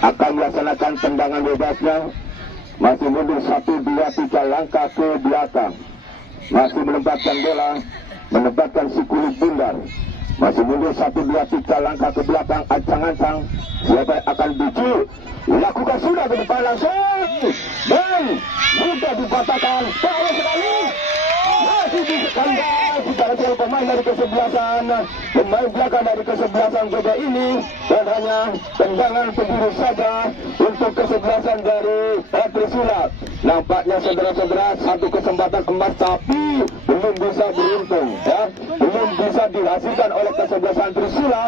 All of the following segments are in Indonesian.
akan melaksanakan tendangan bebasnya. Masih mundur 1, 2, 3 langkah ke belakang. Masih menempatkan bola, menempatkan si kulit bundar. Masih mundur 1, 2, 3 langkah ke belakang. Ancang-ancang siapa yang akan dicu, lakukan sudah ke depan langsung dan mudah dipatahkan. Power sekali, masih dikandang kita pemain dari kesebelasan, pemain belakang dari kesebelasan juga ini, dan hanya tendangan penjuru saja untuk kesebelasan dari Trisula. Nampaknya saudara-saudara satu kesempatan emas tapi belum bisa beruntung, ya, belum bisa dihasilkan oleh kesebelasan Trisula.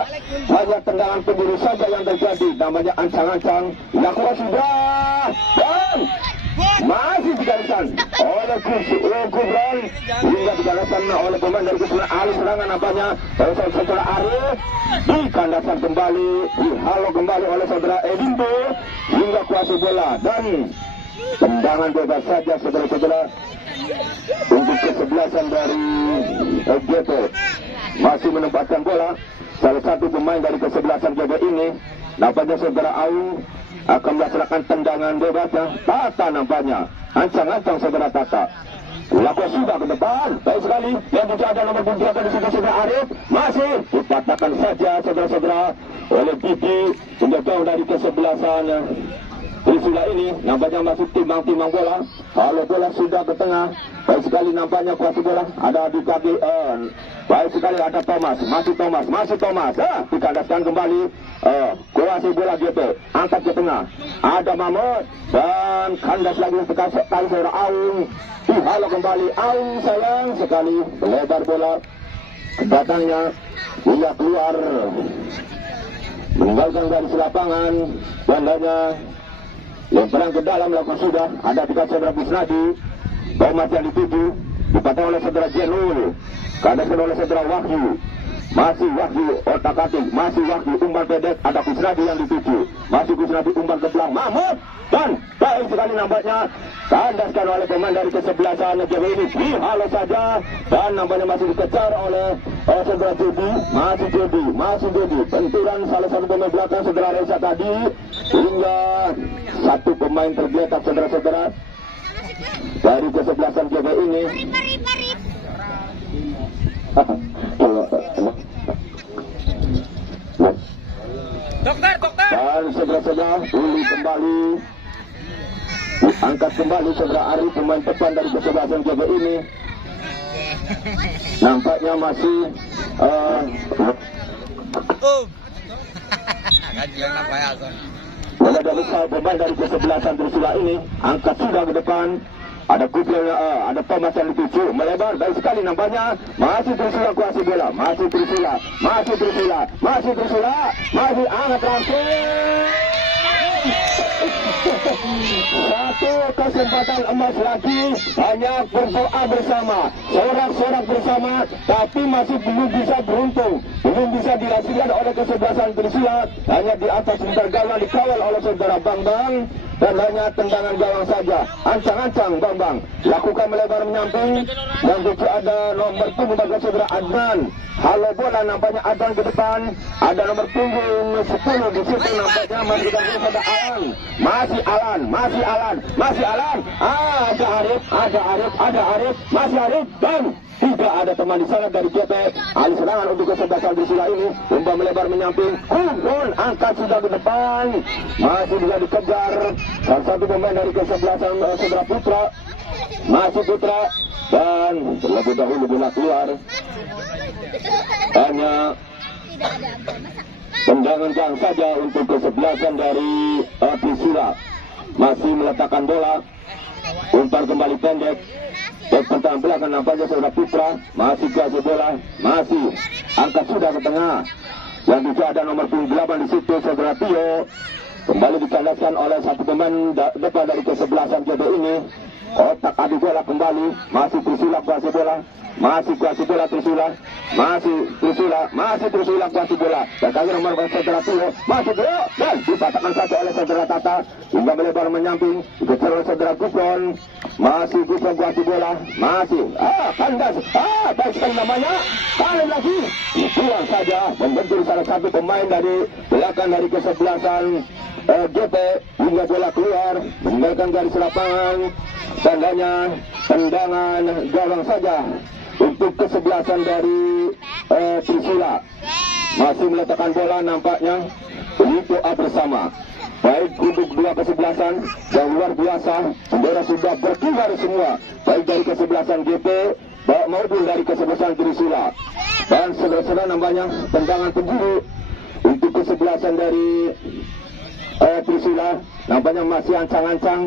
Hanya tendangan penjuru saja yang terjadi, namanya ancang-ancang. Lakukan sudah dan masih digalakan oleh Gibran hingga digalakan oleh pemain dari kesebelasan alih serangan. Nampaknya saudara Arif dikandasan kembali, dihalau kembali oleh saudara Edindo hingga kuasa bola dan tendangan bebas saja saudara-saudara untuk kesebelasan dari GP. Masih menempatkan bola salah satu pemain dari kesebelasan GP ini. Nampaknya saudara Aung akan melaksanakan tendangan bebasnya. Tata nampaknya ancang-ancang saudara Tata. Lakukan sudah ke depan, baik sekali. Yang juga ada nomor 28 di sebelah saudara Arif, masih dipatahkan saja saudara-saudara oleh Gigi hingga jauh dari kesebelasan Trisula ini. Nampaknya masih timbang-timbang bola. Kalau bola sudah ke tengah, baik sekali nampaknya kuasa bola ada di kaki. Baik sekali ada Thomas, masih Thomas. Dikandaskan kembali. Kuasa bola GP, angkat ke tengah. Ada Mahmud dan kandas lagi sekali saudara Aung. Dihalau kembali Aung, sayang sekali lebar bola datangnya hingga keluar meninggalkan garis lapangan dan hanya lemparan ke dalam. Lakukan sudah ada tiga saudara Busnadi. Thomas yang dituju dipatah oleh saudara Jenul, kandaskan oleh saudara Wahyu. Masih Wahyu otak-atik, masih Wahyu umpan pendek. Ada Kusnadi yang dituju, masih Kusnadi umpan ke belakang Mahmud dan baik sekali nampaknya kandaskan oleh pemain dari kesebelasan GP ini. Dihalau saja dan nampaknya masih dikejar oleh saudara Jody. Masih Jody benturan salah satu pemain belakang saudara Reza tadi hingga satu pemain tergeletak saudara-saudara dari kesebelasan GP ini. Dokter. Dan saudara-saudara Uli kembali diangkat kembali saudara Ari, pemain depan dari kesebelasan GP ini. Nampaknya masih dari pemain dari kesebelasan Trisula ini angkat sudah ke depan. Ada Kupil, ada Thomas yang dituju melebar, baik sekali nampaknya masih Trisula kuasa bola, masih Trisula, masih angkat langsung. Satu kesempatan emas lagi, hanya berdoa bersama, sorak-sorak bersama, tapi masih belum bisa beruntung, belum bisa dihasilkan oleh kesebelasan Trisula. Hanya di atas sebentar gawang dikawal oleh saudara Bambang dan hanya tendangan gawang saja. Ancang-ancang Bambang lakukan melebar menyamping dan juga ada nomor punggung bagi saudara Adnan. Halo bola nampaknya Adnan ke depan, ada nomor punggung 10 di situ nampaknya masih ada Alan. Masih Alan. Ada Arif, masih Arif dan tidak ada teman di sana dari GP. Alih serangan untuk kesebelasan Trisula ini, umpan melebar menyamping. Kumpul angkat sudah ke depan, masih bisa dikejar salah satu pemain dari kesebelasan saudara Putra. Masih Putra dan terlebih dahulu bola keluar. Hanya tendangan saja untuk kesebelasan dari Trisula. Masih meletakkan bola, umpan kembali pendek. Pertahanan belakang nampaknya saudara Putra masih kuasa bola, masih angkat sudah ke tengah. Yang juga ada nomor 8 di situ saudara Tio. Kembali dikandaskan oleh satu pemain depan dari kesebelasan JB ini. Otak adu bola kembali, masih Trisula kuasa bola. Masih kuasa bola Trisula, masih Trisula kuasa bola. Dan kali nomor saudara Tio masih Tio dan dipatahkan saja oleh saudara Tata hingga melebar menyamping, dikejar oleh saudara Gufron. Masih Gufron kuasa bola, masih kandas, baik sekali namanya. Kali lagi dibuang saja, membentur salah satu pemain dari belakang dari kesebelasan GP hingga bola keluar meninggalkan garis lapangan. Tandanya tendangan gawang saja untuk kesebelasan dari Trisula. Masih meletakkan bola nampaknya. Doa bersama. Baik untuk dua kesebelasan yang luar biasa. Bendera sudah berkibar semua. Baik dari kesebelasan GP maupun dari kesebelasan Trisula. Dan saudara-saudara nampaknya tendangan penjuru untuk kesebelasan dari Trisula. Nampaknya masih ancang-ancang.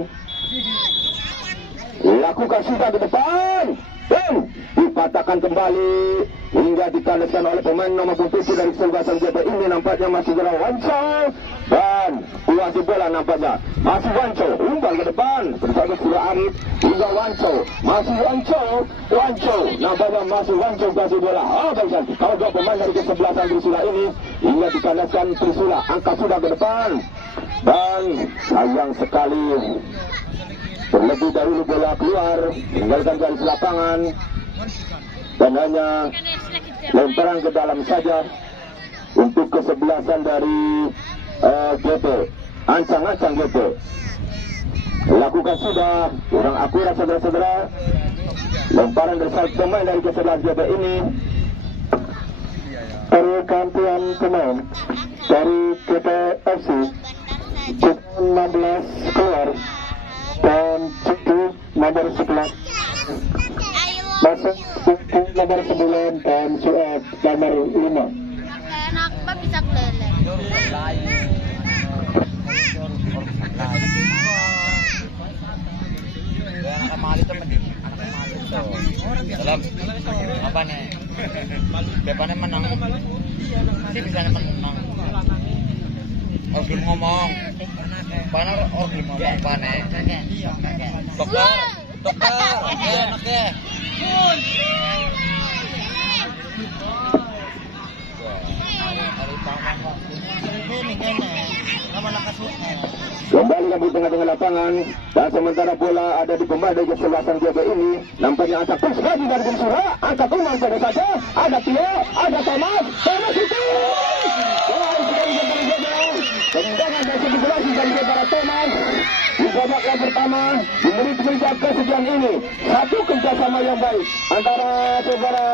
Lakukan sudah ke depan. Dan dipatahkan kembali hingga dikandaskan oleh pemain nomor 7 dari kesebelasan GP ini. Nampaknya masih dalam Wanco dan kuasai bola nampaknya masih Wanco umpan ke depan bersama sudah Arif hingga Wanco masih Wanco nampaknya masih Wanco kasih bola. Baiklah kalau dua pemain dari kesebelasan Trisula ini hingga dikandaskan Trisula angkat sudah ke depan dan sayang sekali. Terlebih dahulu bola keluar meninggalkan garis lapangan dan hanya lemparan ke dalam saja untuk kesebelasan dari GP. Ancang-ancang GP lakukan sudah kurang akurat saudara-saudara. Lemparan dari satu pemain dari kesebelasan GP ini. Pergantian pemain dari GP FC 16 keluar dan Cucu nomor 11 masuk Cucu nomor 9 dan Sued nomor 5. Enak banget bisa kelele. Anak mali temen nih, anak mali tuh. Dalam apa nih? Depannya menang. Sih bisa menang. Orgil ngomong. Panar orgil ngomong panen. Dokter, anaknya. Kembali lagi tengah-tengah lapangan dan sementara bola ada di pemain dari kesebelasan GP ini. Nampaknya angkat terus lagi dari Trisula. Angkat umpan saja. Ada Tio, ada Thomas itu. Tendangan dari sebelah dari para Thomas di babak yang pertama di menit-menit kesekian ini. Satu kerjasama yang baik antara saudara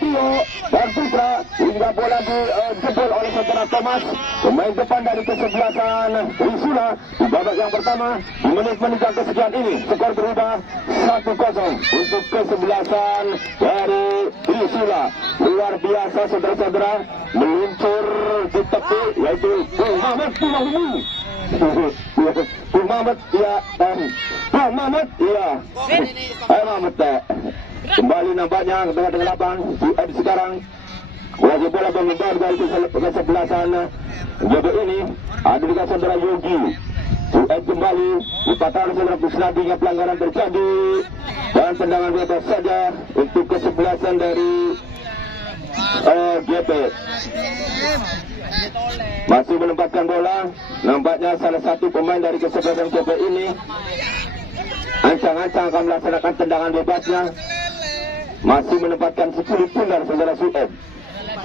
Tio dan Putra hingga bola dijebol oleh saudara Thomas, pemain depan dari kesebelasan Trisula. Di babak yang pertama di menit-menit kesekian ini skor berubah 1-0 untuk kesebelasan dari Trisula. Luar biasa saudara-saudara, meluncur di tepi yaitu Muhammad kembali nampaknya ke tengah-tengah lapangan sekarang. Wajib bola menyebar dari kesebelasan GP ini ada di saudara Yogi. Sued kembali dipatahkan saudara Kusnadi hingga pelanggaran terjadi dan tendangan bebas saja untuk kesebelasan dari GP. Masih menempatkan bola. Nampaknya salah satu pemain dari kesebelasan GP ini ancang-ancang akan melaksanakan tendangan bebasnya. Masih menempatkan 10 pundar saudara Sued.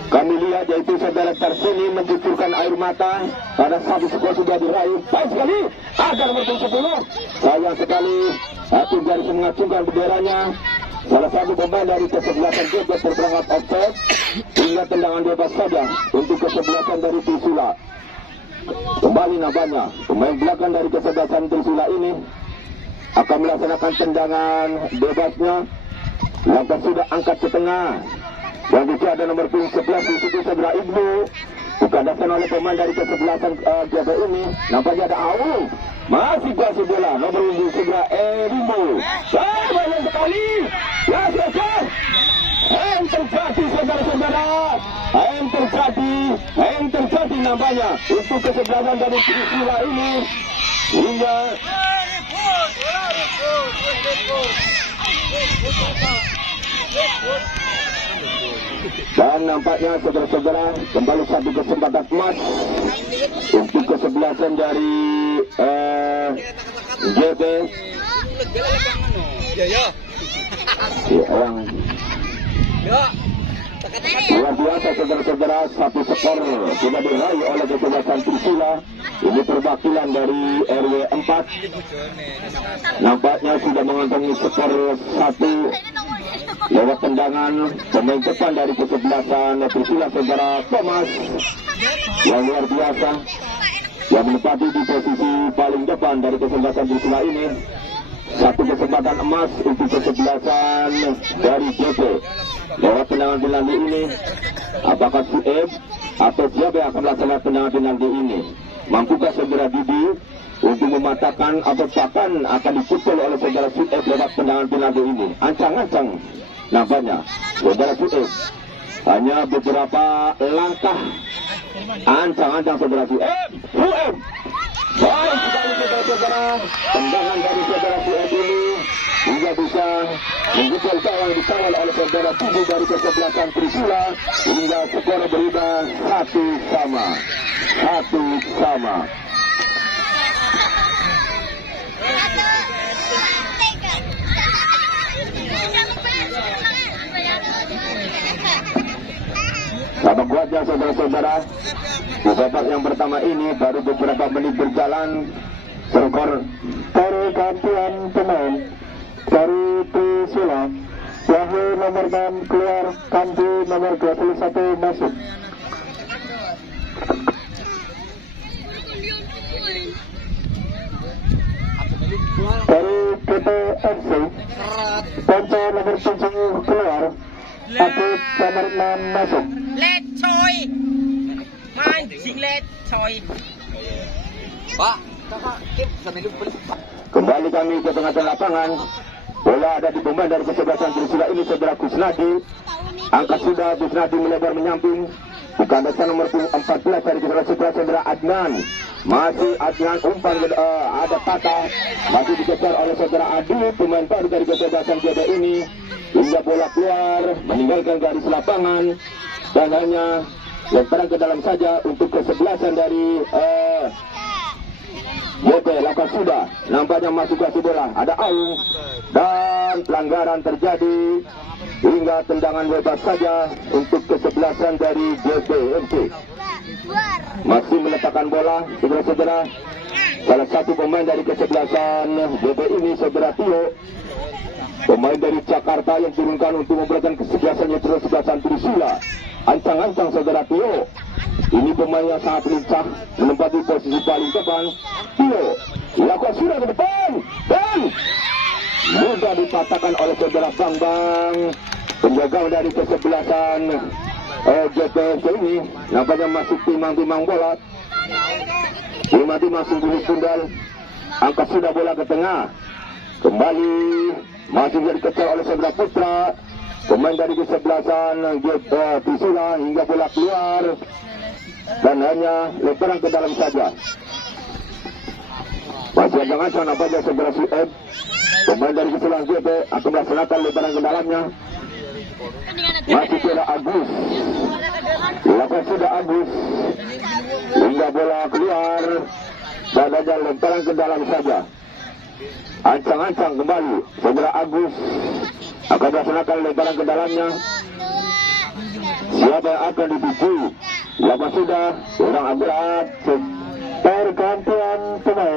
Kami lihat yaitu saudara Tarsini mencucurkan air mata karena satu skor sudah diraih. Baik sekali, ada nomor 10. Sayang sekali, Hakim Garis mengacungkan benderanya. Salah satu pemain dari kesebelasan GP terperangkap offside hingga tendangan bebas saja untuk kesebelasan dari Trisula. Kembali nampaknya pemain belakang dari kesebelasan Trisula ini akan melaksanakan tendangan bebasnya. Lantas sudah angkat ke tengah. Yang itu ada nomor 11 di situ saudara Ibnu. Dikandaskan oleh pemain dari kesebelasan GP ini. Nampaknya ada Aung. Masih kasih bola nomor 11 saudara Rimbo. Banyak sekali. Yang terjadi saudara-saudara. Yang terjadi nampaknya untuk kesebelasan dari Trisula ini hingga dan nampaknya saudara-saudara kembali satu kesempatan emas untuk kesebelasan dari GP. Ya. Yang Luar biasa saudara-saudara, satu skor sudah diraih oleh kesebelasan Trisula. Ini perwakilan dari RW 4. Nampaknya sudah mengantongi skor 1 lewat tendangan pemain depan dari kesebelasan Trisula, saudara Thomas, yang luar biasa, yang menempati di posisi paling depan dari kesebelasan Trisula ini. Satu kesempatan emas untuk kesebelasan dari JP. Lewat tendangan penalti ini, apakah Sueb atau siapa yang akan melaksanakan tendangan penalti ini? Mampukah saudara Didi untuk mematahkan atau bahkan akan dipukul oleh saudara Sueb lewat tendangan penalti ini? Ancang-ancang nampaknya saudara Sueb. Hanya beberapa langkah, ancang-ancang saudara Sueb. Baik sekali saudara-saudara, tendangan dari saudara Sueb ini hingga bisa menjemput gawang dikawal oleh saudara Tubuh dari kesebelasan Trisula hingga skor berubah 1-1. Sabak wajah saudara-saudara, di babak yang pertama ini baru beberapa menit berjalan, skor pergantian pemain dari Trisula. Wahyu nomor 6 keluar, Kandi nomor 21 masuk. Dari PPFC, Ponco nomor 7 keluar, Akib nomor 6 masuk. Let coy, main sing let coy. Pak, kakak Kip sampai dulu. Kembali kami ke tengah-tengah lapangan. Bola ada di pemain dari kesebelasan Trisula ini, saudara Kusnadi. Angkat sudah, Kusnadi melebar menyamping. Bukan dasar nomor 14 dari kesebelasan saudara Adnan. Masih Adnan umpan, ada patah. Masih dikejar oleh saudara Adi, pemain baru dari kesebelasan JB ini. Hingga bola keluar, meninggalkan garis lapangan. Dan hanya lemparan ke dalam saja untuk kesebelasan dari JP. Lakukan sudah, nampaknya masuk ke bola. Ada Aung dan pelanggaran terjadi hingga tendangan bebas saja untuk kesebelasan dari JPMC. Masih meletakkan bola, saudara-saudara. Salah satu pemain dari kesebelasan JP ini, saudara Tio, pemain dari Jakarta yang turunkan untuk memberikan kesebelasannya terus kesebelasan Trisula. Ancang-ancang saudara Tio. Ini pemain yang sangat lincah, menempati posisi paling depan. Tio lakukan sudah ke depan dan mudah dipatahkan oleh saudara Bang, penjaga dari kesebelasan JPS ini. Nampaknya masih timang-timang bola, timang-timang sungguh tunggal. Angkat sudah bola ke tengah, kembali masih jadi dikejar oleh saudara Putra, pemain dari kesebelasan Trisula, hingga bola keluar dan hanya lemparan ke dalam saja. Masih ancang-ancang nampaknya saudara Sueb, pemain dari kesebelasan JP akan melaksanakan lemparan ke dalamnya. Masih saudara Agus, lakukan sudah Agus hingga bola keluar dan hanya lemparan ke dalam saja. Ancang-ancang kembali saudara Agus akan melaksanakan lemparan ke dalamnya. Siapa yang akan dituju? Lama sudah orang berat pergantian pemain